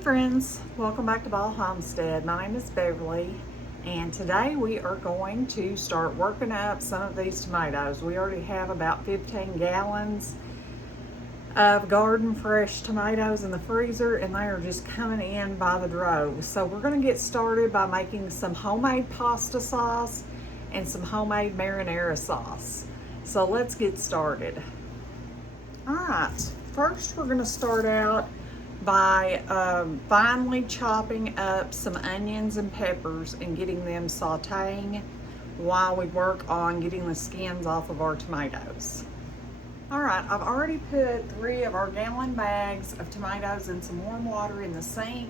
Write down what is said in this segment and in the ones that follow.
friends, welcome back to Ball Homestead. My name is Beverly, and today we are going to start working up some of these tomatoes. We already have about 15 gallons of garden fresh tomatoes in the freezer, and they are just coming in by the drove. So we're going to get started by making some homemade pasta sauce and some homemade marinara sauce. So let's get started. All right, first we're going to start out by finely chopping up some onions and peppers and getting them sauteing while we work on getting the skins off of our tomatoes. All right, I've already put 3 of our gallon bags of tomatoes in some warm water in the sink,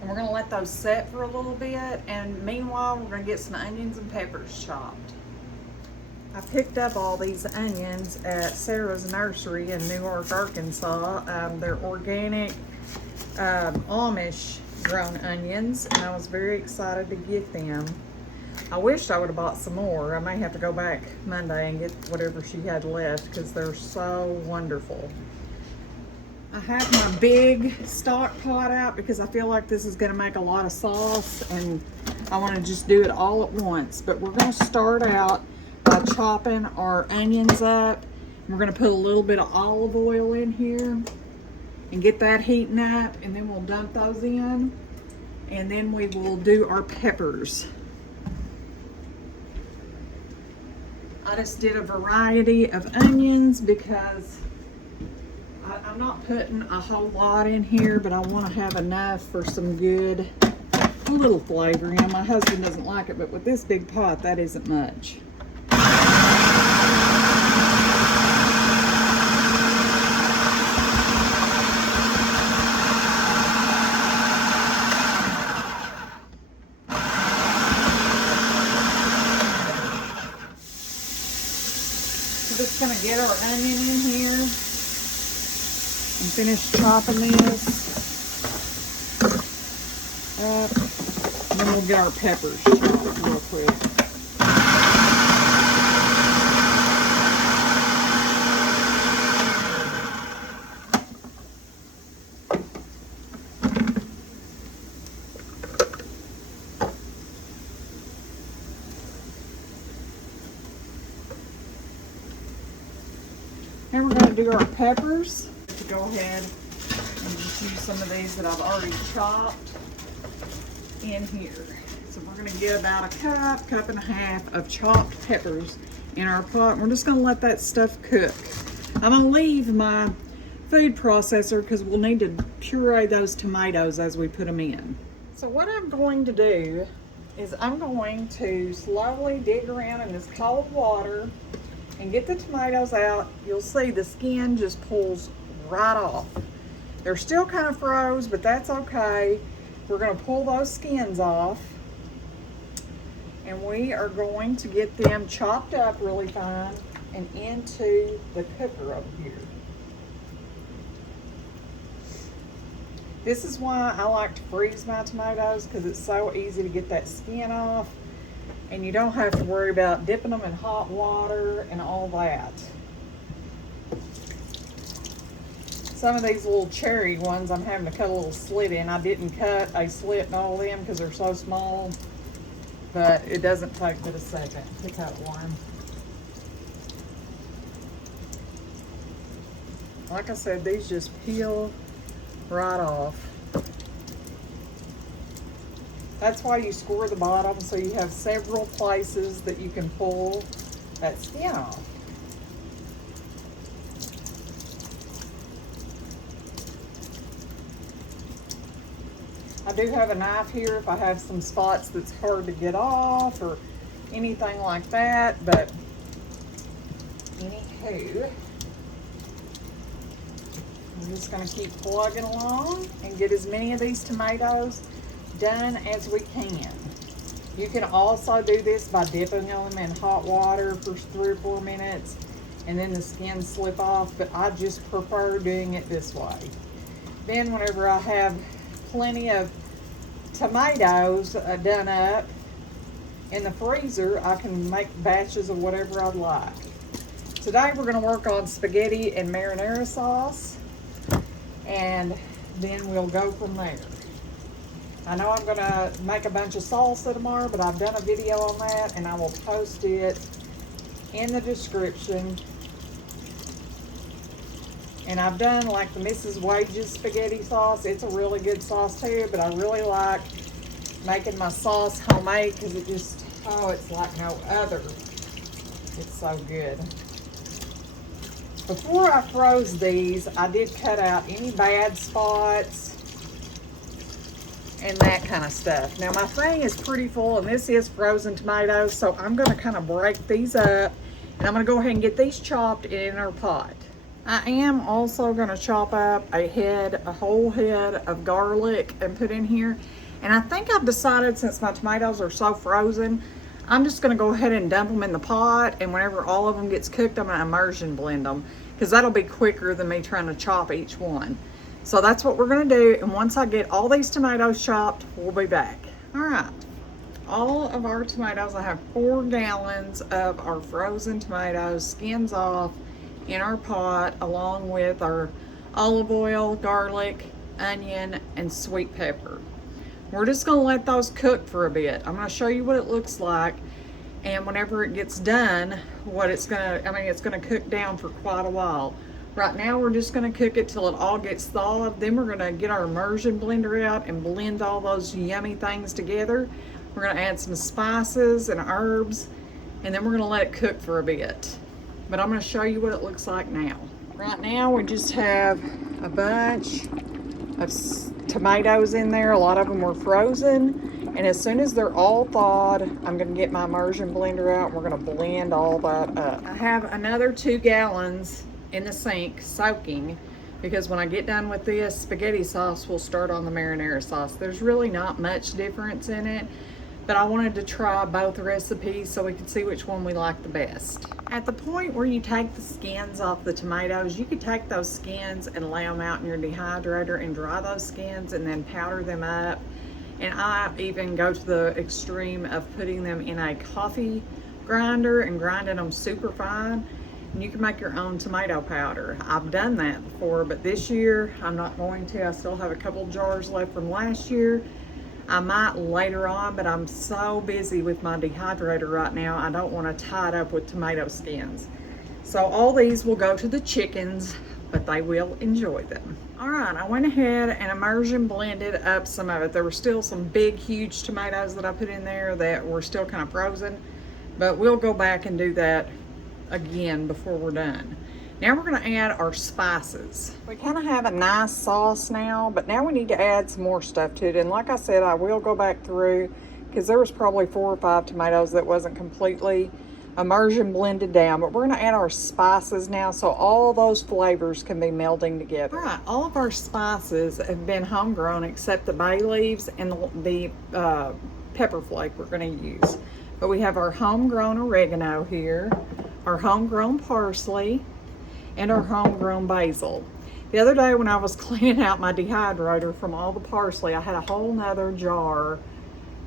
and we're gonna let those set for a little bit, and meanwhile we're gonna get some onions and peppers chopped. I picked up all these onions at Sarah's Nursery in Newark, Arkansas. They're organic Amish grown onions, and I was very excited to get them. I wished I would have bought some more. I may have to go back Monday and get whatever she had left because they're so wonderful. I have my big stock pot out because I feel like this is going to make a lot of sauce and I want to just do it all at once. But we're going to start out by chopping our onions up. We're going to put a little bit of olive oil in here and get that heating up, and then we'll dump those in, and then we will do our peppers. I just did a variety of onions because I'm not putting a whole lot in here, but I want to have enough for some good, a little flavor. You know, my husband doesn't like it, but with this big pot, that isn't much. We're just going to get our onion in here and finish chopping this up. And then we'll get our peppers chopped real quick. Now we're going to do our peppers. To go ahead and just use some of these that I've already chopped in here. So we're going to get about a cup and a half of chopped peppers in our pot. We're just going to let that stuff cook. I'm going to leave my food processor because we'll need to puree those tomatoes as we put them in. So what I'm going to do is I'm going to slowly dig around in this cold water and get the tomatoes out. You'll see the skin just pulls right off. They're still kind of froze, but that's okay. We're going to pull those skins off, and we are going to get them chopped up really fine and into the cooker over here. This is why I like to freeze my tomatoes, because it's so easy to get that skin off. And you don't have to worry about dipping them in hot water and all that. Some of these little cherry ones I'm having to cut a little slit in. I didn't cut a slit in all of them because they're so small. But it doesn't take but a second to cut one. Like I said, these just peel right off. That's why you score the bottom, so you have several places that you can pull that skin off. I do have a knife here if I have some spots that's hard to get off or anything like that, but anywho, I'm just going to keep plugging along and get as many of these tomatoes done as we can. You can also do this by dipping them in hot water for 3 or 4 minutes and then the skins slip off, but I just prefer doing it this way. Then whenever I have plenty of tomatoes done up in the freezer, I can make batches of whatever I'd like. Today we're going to work on spaghetti and marinara sauce, and then we'll go from there. I know I'm gonna make a bunch of salsa tomorrow, but I've done a video on that and I will post it in the description. And I've done like the Mrs. Wages spaghetti sauce. It's a really good sauce too, but I really like making my sauce homemade because it just, oh, it's like no other. It's so good. Before I froze these, I did cut out any bad spots and that kind of stuff. Now my thing is pretty full, and this is frozen tomatoes, so I'm gonna kind of break these up, and I'm gonna go ahead and get these chopped in our pot. I am also gonna chop up a whole head of garlic and put in here. And I think I've decided, since my tomatoes are so frozen, I'm just gonna go ahead and dump them in the pot, and whenever all of them gets cooked, I'm gonna immersion blend them, because that'll be quicker than me trying to chop each one. So that's what we're gonna do, and once I get all these tomatoes chopped, we'll be back. All right, all of our tomatoes, I have 4 gallons of our frozen tomatoes, skins off, in our pot, along with our olive oil, garlic, onion, and sweet pepper. We're just gonna let those cook for a bit. I'm gonna show you what it looks like, and whenever it gets done, it's gonna cook down for quite a while. Right now, we're just gonna cook it till it all gets thawed. Then we're gonna get our immersion blender out and blend all those yummy things together. We're gonna add some spices and herbs, and then we're gonna let it cook for a bit. But I'm gonna show you what it looks like now. Right now, we just have a bunch of tomatoes in there. A lot of them were frozen. And as soon as they're all thawed, I'm gonna get my immersion blender out and we're gonna blend all that up. I have another 2 gallons in the sink soaking, because when I get done with this spaghetti sauce, we'll start on the marinara sauce. There's really not much difference in it, but I wanted to try both recipes so we could see which one we like the best. At the point where you take the skins off the tomatoes, you could take those skins and lay them out in your dehydrator and dry those skins and then powder them up. And I even go to the extreme of putting them in a coffee grinder and grinding them super fine. And you can make your own tomato powder. I've done that before, but this year I'm not going to. I still have a couple jars left from last year. I might later on, but I'm so busy with my dehydrator right now, I don't want to tie it up with tomato skins. So all these will go to the chickens, but they will enjoy them. All right, I went ahead and immersion blended up some of it. There were still some big, huge tomatoes that I put in there that were still kind of frozen, but we'll go back and do that again before we're done. Now we're gonna add our spices. We kind of have a nice sauce now, but now we need to add some more stuff to it. And like I said, I will go back through, because there was probably 4 or 5 tomatoes that wasn't completely immersion blended down. But we're gonna add our spices now, so all those flavors can be melding together. All right, all of our spices have been homegrown except the bay leaves and the pepper flake we're gonna use. But we have our homegrown oregano here, our homegrown parsley, and our homegrown basil. The other day when I was cleaning out my dehydrator from all the parsley, I had a whole nother jar,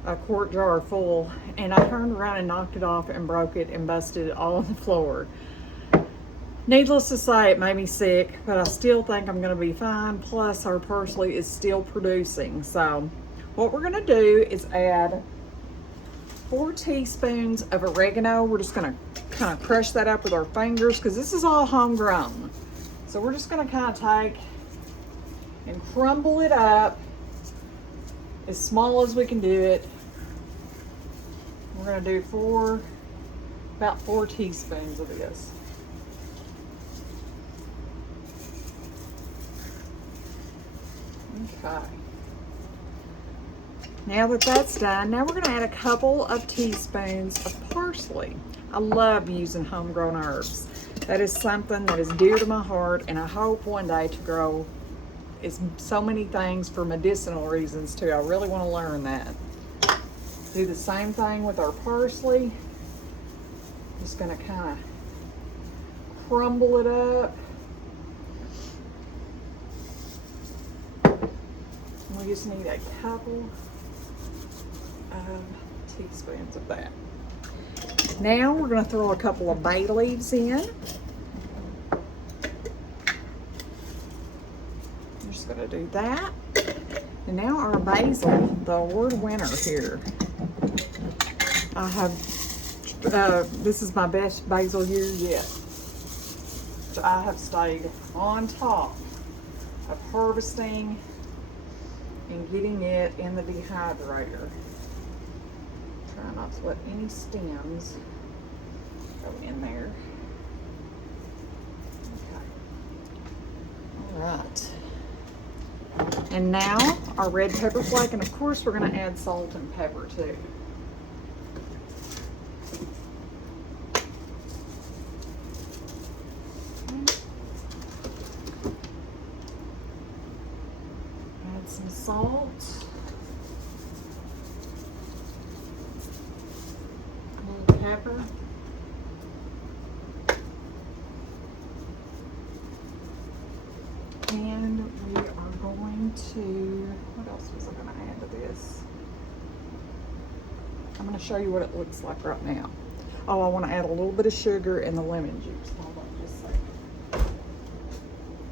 a quart jar full, and I turned around and knocked it off and broke it and busted it all on the floor. Needless to say, it made me sick, but I still think I'm gonna be fine. Plus our parsley is still producing. So what we're gonna do is add 4 teaspoons of oregano. We're just gonna kind of crush that up with our fingers, because this is all homegrown. So we're just gonna kind of take and crumble it up as small as we can do it. We're gonna do about 4 teaspoons of this. Okay. Now that that's done, now we're gonna add a couple of teaspoons of parsley. I love using homegrown herbs. That is something that is dear to my heart, and I hope one day to grow so many things for medicinal reasons too. I really want to learn that. Do the same thing with our parsley. Just gonna kind of crumble it up. We just need a couple of teaspoons of that. Now we're going to throw a couple of bay leaves in. I'm just going to do that. And now our basil, the award winner here. I have, this is my best basil year yet. So I have stayed on top of harvesting and getting it in the dehydrator. Try not to let any stems go in there. Okay. All right. And now our red pepper flake, and of course we're going to add salt and pepper too. Add some salt. A little pepper. And we are going to, what else was I going to add to this? I'm going to show you what it looks like right now. Oh, I want to add a little bit of sugar and the lemon juice. Hold on just a second.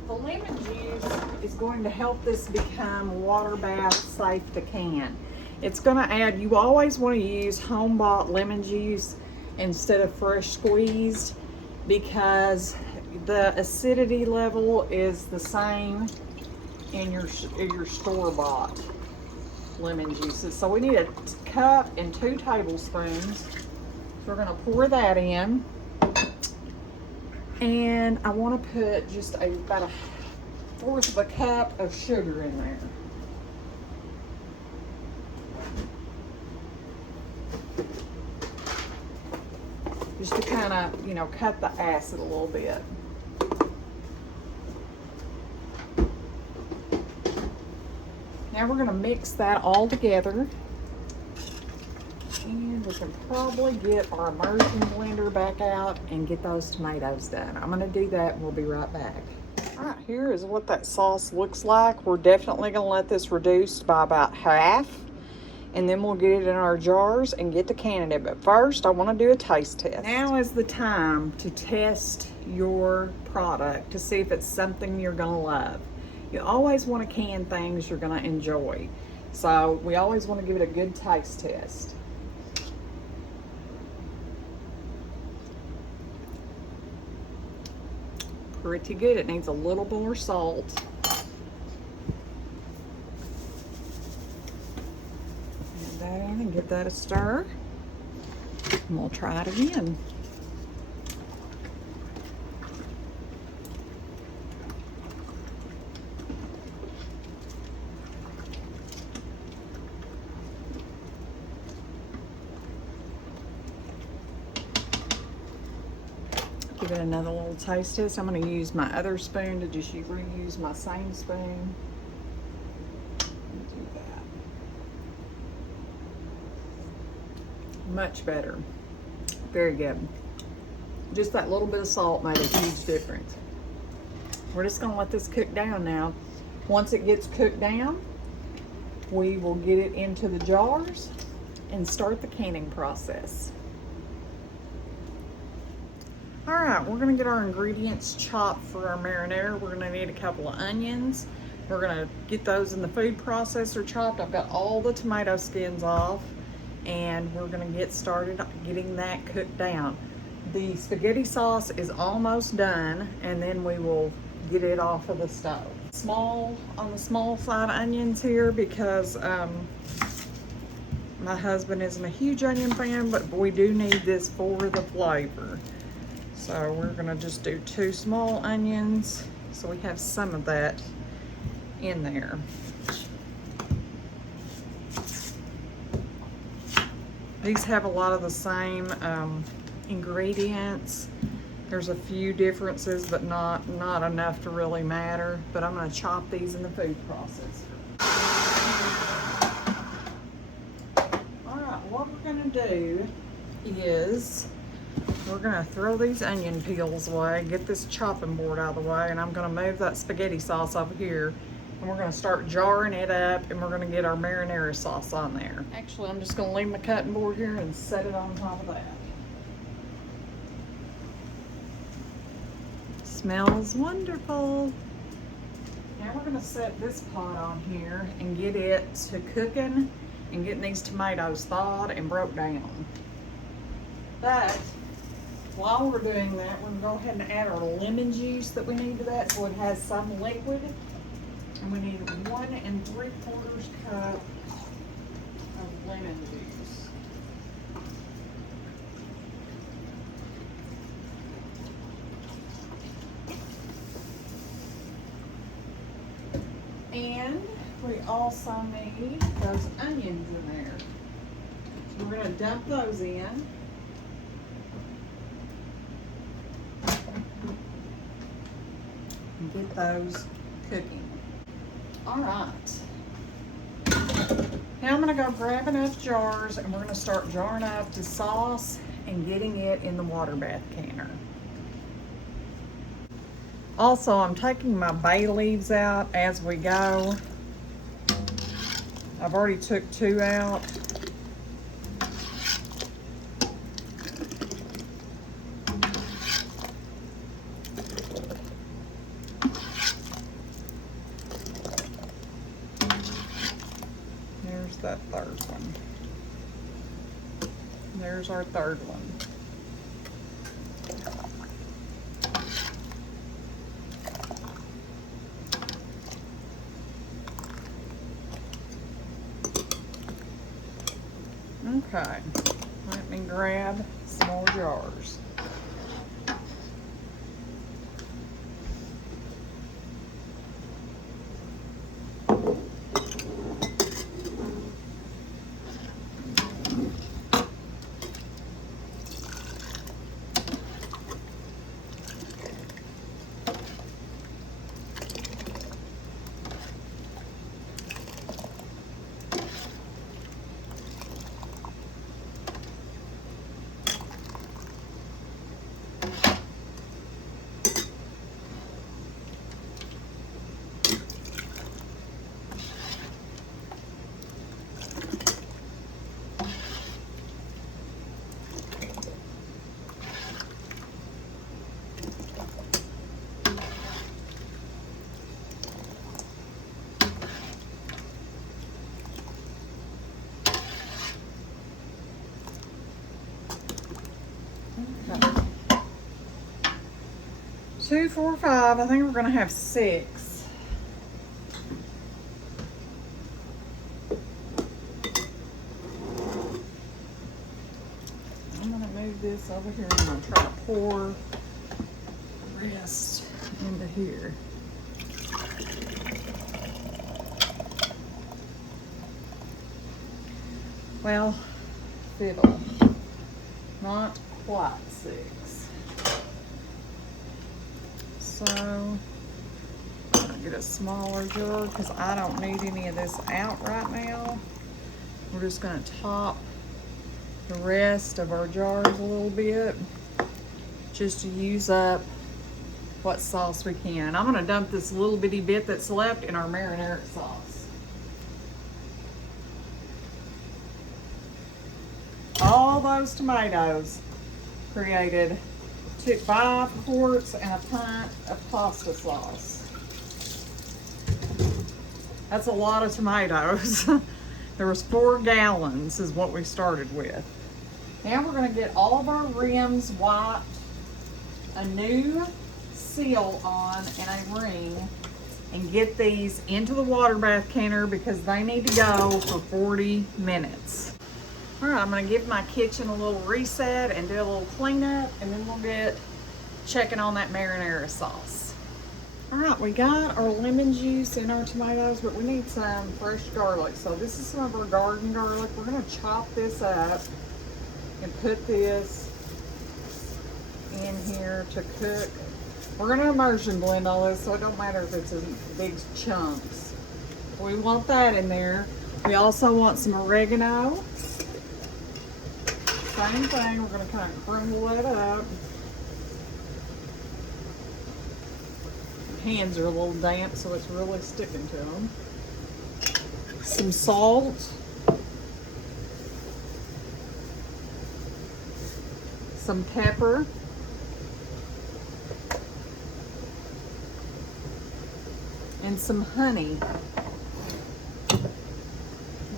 The lemon juice is going to help this become water bath safe to can. It's going to add, you always want to use home-bought lemon juice instead of fresh squeezed, because the acidity level is the same in your store-bought lemon juices. So we need a cup and 2 tablespoons. So we're going to pour that in, and I want to put just about 1/4 of a cup of sugar in there. Just to kind of, you know, cut the acid a little bit. Now we're going to mix that all together. And we can probably get our immersion blender back out and get those tomatoes done. I'm going to do that and we'll be right back. All right, here is what that sauce looks like. We're definitely going to let this reduce by about half, and then we'll get it in our jars and get to canning it. But first, I want to do a taste test. Now is the time to test your product to see if it's something you're going to love. You always want to can things you're going to enjoy. So we always want to give it a good taste test. Pretty good. It needs a little more salt. Add that in and give that a stir. And we'll try it again. Give it another little taste test. I'm going to use my other spoon to just reuse my same spoon. Do that. Much better. Very good. Just that little bit of salt made a huge difference. We're just going to let this cook down now. Once it gets cooked down, we will get it into the jars and start the canning process. All right, we're gonna get our ingredients chopped for our marinara. We're gonna need a couple of onions. We're gonna get those in the food processor chopped. I've got all the tomato skins off, and we're gonna get started getting that cooked down. The spaghetti sauce is almost done, and then we will get it off of the stove. On the small side onions here, because my husband isn't a huge onion fan, but we do need this for the flavor. So we're gonna just do 2 small onions, so we have some of that in there. These have a lot of the same ingredients. There's a few differences, but not enough to really matter. But I'm gonna chop these in the food processor. All right, what we're gonna do is we're gonna throw these onion peels away, get this chopping board out of the way, and I'm gonna move that spaghetti sauce over here, and we're gonna start jarring it up, and we're gonna get our marinara sauce on there. Actually, I'm just gonna leave my cutting board here and set it on top of that. Smells wonderful. Now we're going to set this pot on here and get it to cooking and getting these tomatoes thawed and broke down. But while we're doing that, we're going to go ahead and add our lemon juice that we need to that so it has some liquid. And we need 1 3/4 cup of lemon juice. And we also need those onions in there. So we're going to dump those in. And get those cooking. All right. Now I'm going to go grab enough jars and we're going to start jarring up the sauce and getting it in the water bath canner. Also, I'm taking my bay leaves out as we go. I've already took 2 out. There's that third one. There's our third one. Okay, let me grab some more jars. Okay. 2, 4, 5. I think we're going to have 6. I'm going to move this over here and I'm going to try to pour the rest into here. Well, fiddle. Not quite 6. So, I'm gonna get a smaller jar because I don't need any of this out right now. We're just gonna top the rest of our jars a little bit just to use up what sauce we can. I'm gonna dump this little bitty bit that's left in our marinara sauce. All those tomatoes created 5 quarts and a pint of pasta sauce. That's a lot of tomatoes. There was 4 gallons is what we started with. Now we're going to get all of our rims wiped, a new seal on and a ring, and get these into the water bath canner because they need to go for 40 minutes. All right, I'm gonna give my kitchen a little reset and do a little cleanup, and then we'll get checking on that marinara sauce. All right, we got our lemon juice in our tomatoes, but we need some fresh garlic. So this is some of our garden garlic. We're gonna chop this up and put this in here to cook. We're gonna immersion blend all this, so it don't matter if it's in big chunks. We want that in there. We also want some oregano. Same thing, we're going to kind of crumble it up. My hands are a little damp, so it's really sticking to them. Some salt. Some pepper. And and some honey. I'm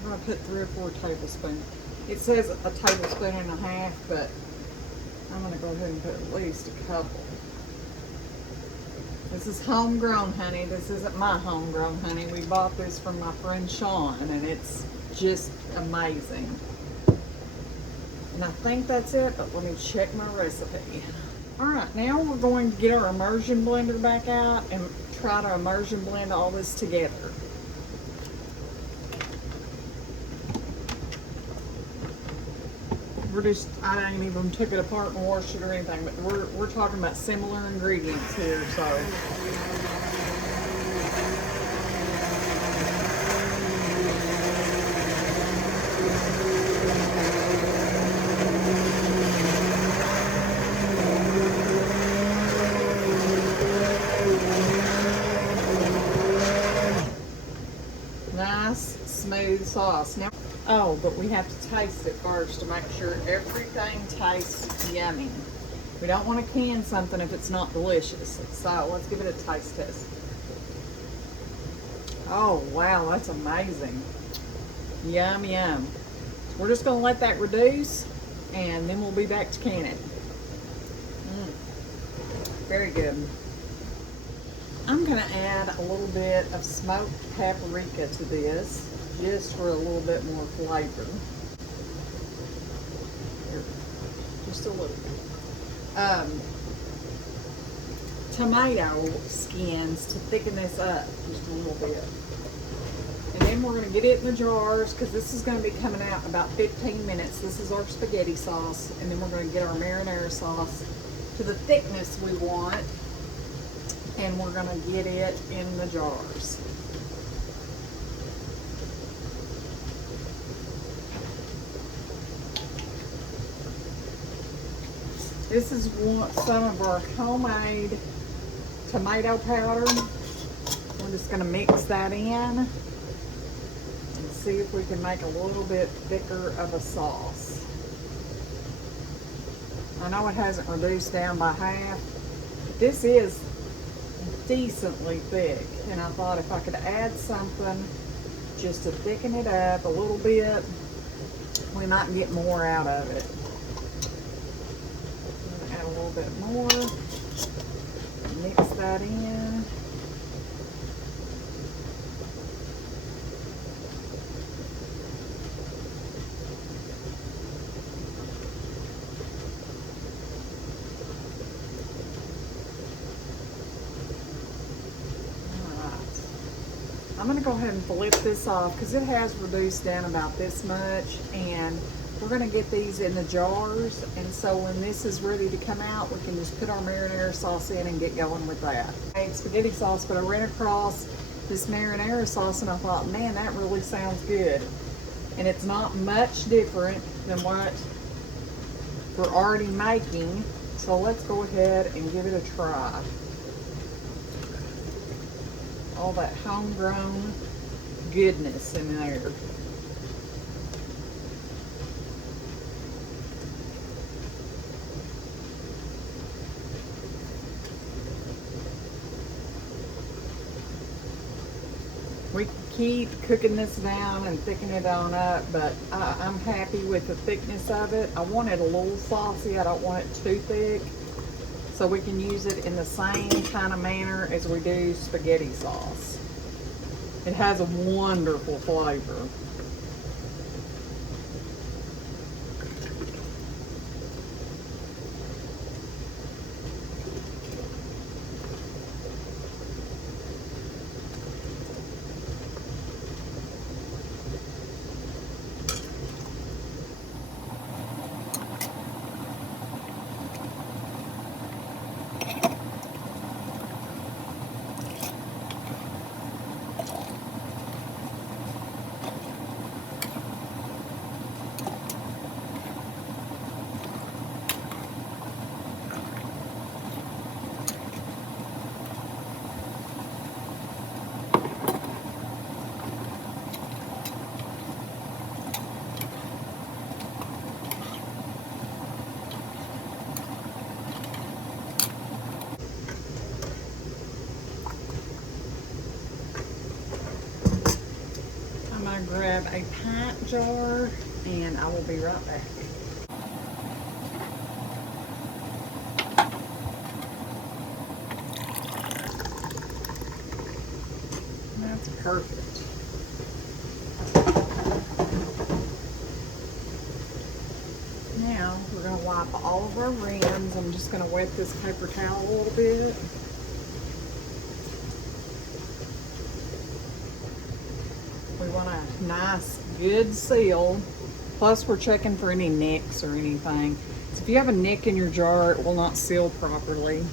going to put 3 or 4 tablespoons. It says a tablespoon and a half, but I'm going to go ahead and put at least a couple. This is homegrown honey. This isn't my homegrown honey. We bought this from my friend Sean, and it's just amazing. And I think that's it, but let me check my recipe. All right, now we're going to get our immersion blender back out and try to immersion blend all this together. I ain't even took it apart and washed it or anything, but we're talking about similar ingredients here, so. Nice, smooth sauce. Now, oh, but we have to taste it first to make sure everything tastes yummy. We don't want to can something if it's not delicious. So let's give it a taste test. Oh, wow, that's amazing. Yum, yum. We're just going to let that reduce, and then we'll be back to can it. Very good. I'm going to add a little bit of smoked paprika to this, just for a little bit more flavor. Here, just a little bit. Tomato skins to thicken this up just a little bit. And then we're going to get it in the jars, because this is going to be coming out in about 15 minutes. This is our spaghetti sauce, and then we're going to get our marinara sauce to the thickness we want, and we're going to get it in the jars. This is some of our homemade tomato powder. We're just going to mix that in and see if we can make a little bit thicker of a sauce. I know it hasn't reduced down by half, but this is decently thick, and I thought if I could add something just to thicken it up a little bit, we might get more out of it. I'm gonna add a little bit more, mix that in. I'm going to go ahead and flip this off because it has reduced down about this much, and we're going to get these in the jars, and so when this is ready to come out, we can just put our marinara sauce in and get going with that. I made spaghetti sauce, but I ran across this marinara sauce and I thought, man, that really sounds good. And it's not much different than what we're already making, so let's go ahead and give it a try. All that homegrown goodness in there. We can keep cooking this down and thickening it on up, but I'm happy with the thickness of it. I want it a little saucy. I don't want it too thick. So we can use it in the same kind of manner as we do spaghetti sauce. It has a wonderful flavor. grab a pint jar and I will be right back. That's perfect. Now we're going to wipe all of our rims. I'm just going to wet this paper towel a little bit. We want a nice, good seal. Plus we're checking for any nicks or anything. So if you have a nick in your jar, it will not seal properly.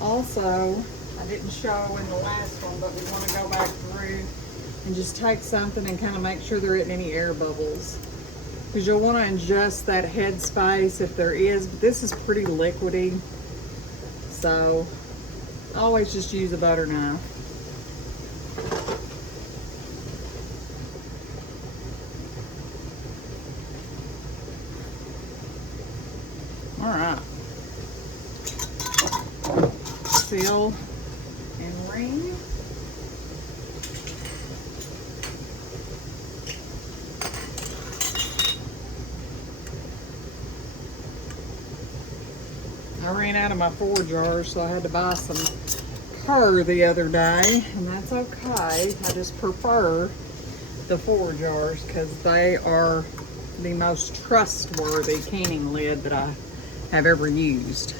Also, I didn't show in the last one, but we want to go back through and just take something and kind of make sure there isn't any air bubbles. Because you'll want to adjust that head space if there is, but this is pretty liquidy. So, always just use a butter knife. All right. Seal and ring. I ran out of my 4 jars, so I had to buy some Cur the other day, and that's okay. I just prefer the 4 jars because they are the most trustworthy canning lid that I have ever used.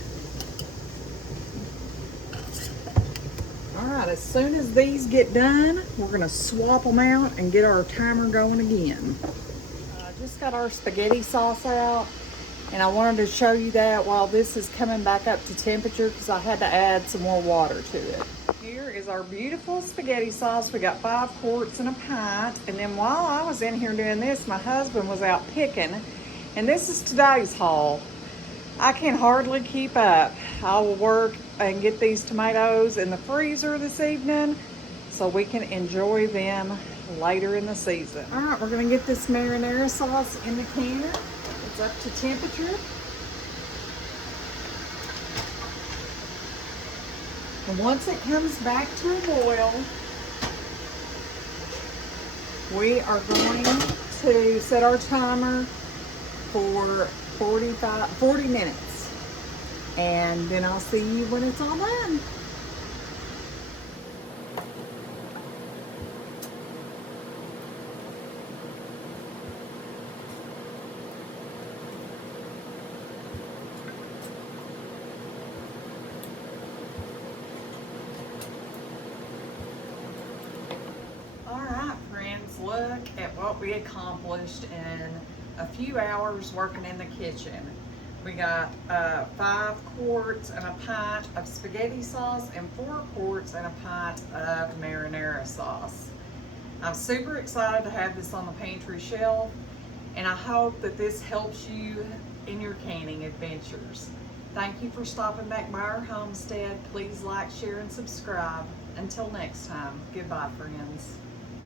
All right, as soon as these get done, we're gonna swap them out and get our timer going again. I just got our spaghetti sauce out, and I wanted to show you that while this is coming back up to temperature because I had to add some more water to it. Here is our beautiful spaghetti sauce. We got 5 quarts and a pint, and then while I was in here doing this, my husband was out picking, and this is today's haul. I can hardly keep up. I will work and get these tomatoes in the freezer this evening so we can enjoy them later in the season. All right, we're gonna get this marinara sauce in the canner. It's up to temperature. And once it comes back to a boil, we are going to set our timer for 40 minutes. And then I'll see you when it's all done. Look at what we accomplished in a few hours working in the kitchen. We got 5 quarts and a pint of spaghetti sauce and 4 quarts and a pint of marinara sauce. I'm super excited to have this on the pantry shelf, and I hope that this helps you in your canning adventures. Thank you for stopping back by our homestead. Please like, share, and subscribe. Until next time, goodbye, friends.